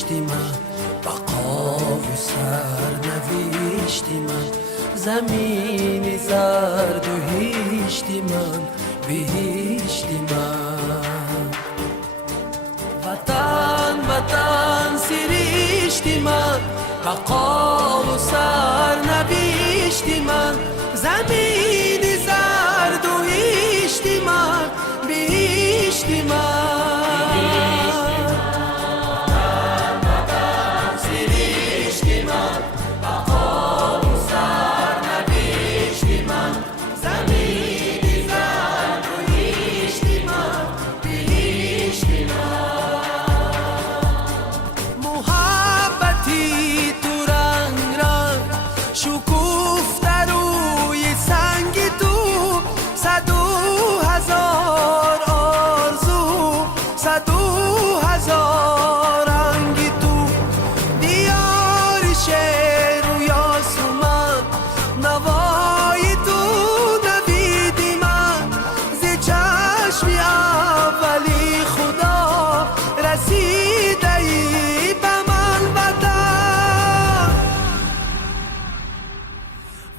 نوشتی من، بقا و سرنوشتی من، زمینی زرد و هیشتی من، بهشتی من. وطن وطن سرشتی من، بقا و سرنوشتی من، زمینی زرد و هیشتی من، بهشتی من.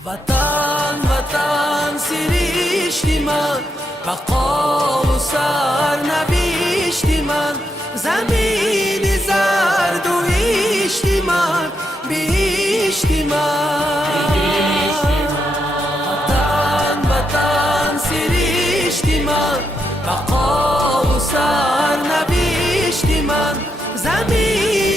وطن وطن سرشتی من، بقا و سرنوشتی من، زمین زرد و هیشتی من، بهشتی من. وطن وطن سرشتی من، بقا و سرنوشتی من، زمین